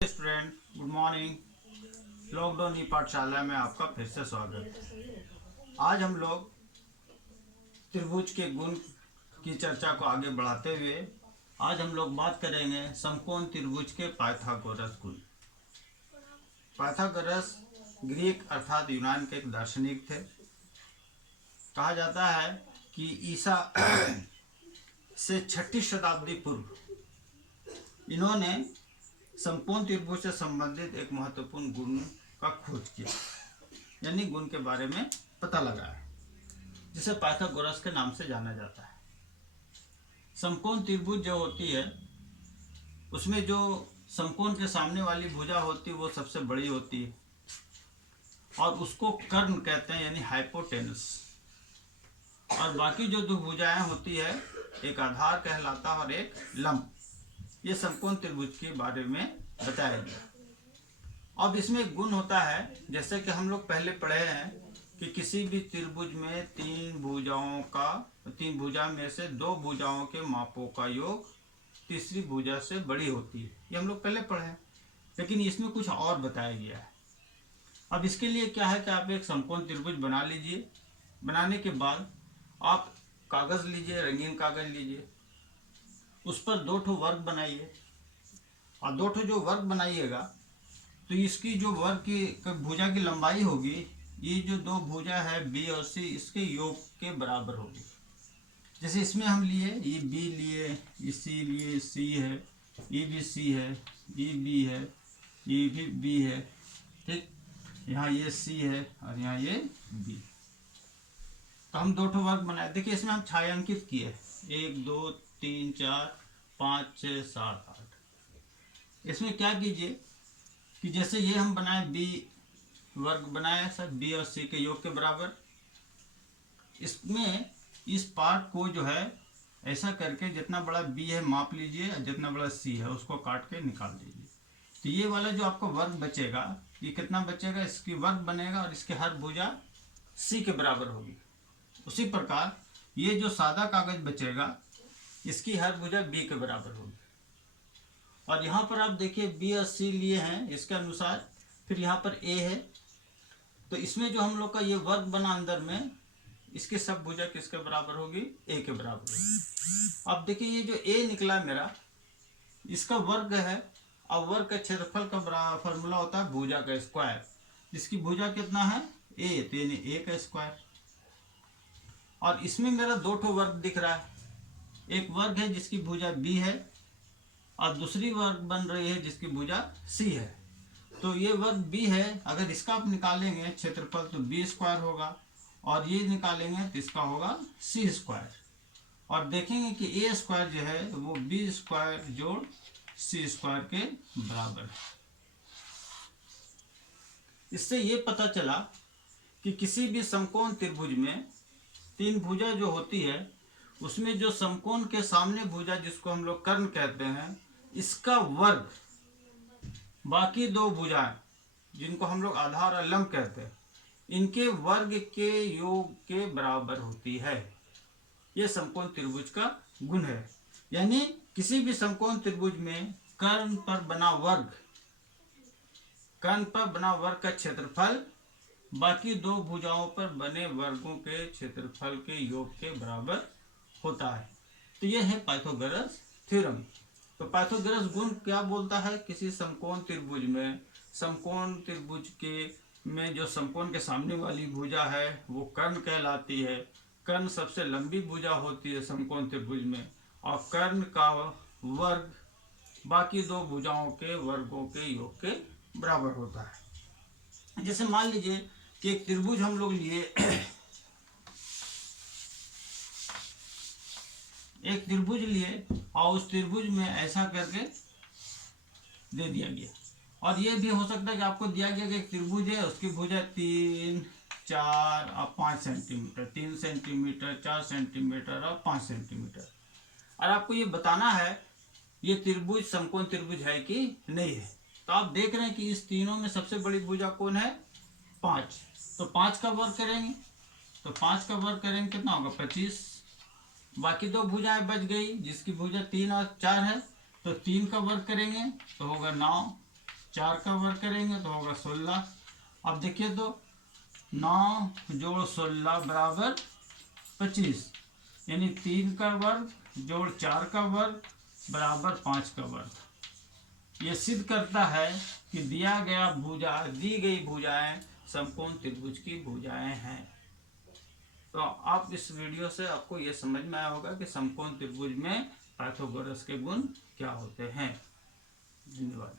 Student, good morning. Lockdown ई पाठशाला में आपका फिर से स्वागत। आज हम लोग त्रिभुज के गुण की चर्चा को आगे बढ़ाते हुए आज हम लोग बात करेंगे समकोण त्रिभुज के पाइथागोरस गुण। पाइथागोरस ग्रीक अर्थात यूनान के एक दार्शनिक थे। कहा जाता है कि ईसा से 6ठी शताब्दी पूर्व इन्होंने समकोण त्रिभुज से संबंधित एक महत्वपूर्ण गुण का खोज किया, यानी गुण के बारे में पता लगाया, जिसे पाइथागोरस के नाम से जाना जाता है। समकोण त्रिभुज जो होती है उसमें जो समकोण के सामने वाली भुजा होती है वो सबसे बड़ी होती है और उसको कर्ण कहते हैं, यानी हाइपोटेनस। और बाकी जो दो भुजाएं होती है, एक आधार कहलाता है और एक लंब। ये समकोण त्रिभुज के बारे में बताया गया। अब इसमें एक गुण होता है, जैसे कि हम लोग पहले पढ़े हैं कि किसी भी त्रिभुज में तीन भुजा में से दो भुजाओं के मापों का योग तीसरी भुजा से बड़ी होती है। ये हम लोग पहले पढ़े हैं, लेकिन इसमें कुछ और बताया गया है। अब इसके लिए क्या है कि आप एक समकोण त्रिभुज बना लीजिए। बनाने के बाद आप कागज लीजिए, रंगीन कागज लीजिए, उस पर दो ठो वर्ग बनाइए। और दो ठो जो वर्ग बनाइएगा तो इसकी जो वर्ग की भुजा की लंबाई होगी, ये जो दो भुजा है बी और सी, इसके योग के बराबर होगी। जैसे इसमें हम लिए, ये बी लिए, ये सी लिए, सी है, ये भी सी है, ये बी है, ये भी बी है, ठीक। यहाँ ये सी है और यहाँ ये बी। तो हम दो ठो वर्ग बनाए। देखिए इसमें हम छायांकित किए 1 2 3 4 5 6 7 8। इसमें क्या कीजिए कि जैसे ये हम बनाए बी वर्ग बनाया सर, बी और सी के योग के बराबर। इसमें इस पार्ट को जो है ऐसा करके जितना बड़ा बी है माप लीजिए और जितना बड़ा सी है उसको काट के निकाल दीजिए। तो ये वाला जो आपको वर्ग बचेगा, ये कितना बचेगा, इसकी वर्ग बनेगा और इसकी हर भुजा सी के बराबर होगी। उसी प्रकार ये जो सादा कागज बचेगा, इसकी हर भुजा बी के बराबर होगी। और यहाँ पर आप देखिए बी और सी लिए हैं इसके अनुसार, फिर यहाँ पर ए है, तो इसमें जो हम लोग का ये वर्ग बना अंदर में, इसकी सब भुजा किसके बराबर होगी, ए के बराबर होगी। अब देखिए ये जो ए निकला मेरा, इसका वर्ग है। अब वर्ग का क्षेत्रफल का फॉर्मूला होता है भुजा का स्क्वायर, जिसकी भुजा कितना है, ए, तो यानी ए का स्क्वायर। और इसमें मेरा दो ठो वर्ग दिख रहा है, एक वर्ग है जिसकी भुजा बी है और दूसरी वर्ग बन रही है जिसकी भुजा सी है। तो ये वर्ग बी है, अगर इसका आप निकालेंगे क्षेत्रफल तो बी स्क्वायर होगा, और ये निकालेंगे तो इसका होगा सी स्क्वायर। और देखेंगे कि ए स्क्वायर जो है वो बी स्क्वायर जोड़ सी स्क्वायर के बराबर है। इससे ये पता चला कि किसी भी समकोण त्रिभुज में तीन भुजा जो होती है, उसमें जो समकोण के सामने भुजा जिसको हम लोग कर्ण कहते हैं, इसका वर्ग बाकी दो भुजाएं जिनको हम लोग आधार और लंब कहते हैं, इनके वर्ग के योग के बराबर होती है। यह समकोण त्रिभुज का गुण है। यानी किसी भी समकोण त्रिभुज में कर्ण पर बना वर्ग का क्षेत्रफल बाकी दो भुजाओं पर बने वर्गों के क्षेत्रफल के योग के बराबर होता है। तो यह है पाइथागोरस थ्योरम। तो पाइथागोरस गुण क्या बोलता है, किसी समकोण त्रिभुज में, समकोण त्रिभुज के में जो समकोण के सामने वाली भुजा है वो कर्ण कहलाती है। कर्ण सबसे लंबी भुजा होती है समकोण त्रिभुज में, और कर्ण का वर्ग बाकी दो भुजाओं के वर्गों के योग के बराबर होता है। जैसे मान लीजिए कि एक त्रिभुज हम लोग लिए, एक त्रिभुज लिए और उस त्रिभुज में ऐसा करके दे दिया गया। और ये भी हो सकता है कि आपको दिया गया कि एक त्रिभुज है, उसकी भुजा 3 4 और 5 सेंटीमीटर, 3 सेंटीमीटर 4 सेंटीमीटर और 5 सेंटीमीटर। और आपको ये बताना है ये त्रिभुज समकोण त्रिभुज है कि नहीं है। तो आप देख रहे हैं कि इस तीनों में सबसे बड़ी भुजा कौन है, 5। तो 5 का वर्ग करेंगे, तो 5 का वर्ग करेंगे कितना होगा, 25। बाकी दो भुजाएं बच गई जिसकी भुजा 3 और 4 है, तो 3 का वर्ग करेंगे तो होगा 9। 4 का वर्ग करेंगे तो होगा 16। अब देखिए तो 9 जोड़ 16 बराबर 25, यानी 3 का वर्ग जोड़ 4 का वर्ग बराबर 5 का वर्ग। ये सिद्ध करता है कि दी गई भुजाएं समकोण त्रिभुज की भुजाएं हैं। तो आप इस वीडियो से आपको ये समझ में आया होगा कि समकोण त्रिभुज में पाइथागोरस के गुण क्या होते हैं। धन्यवाद।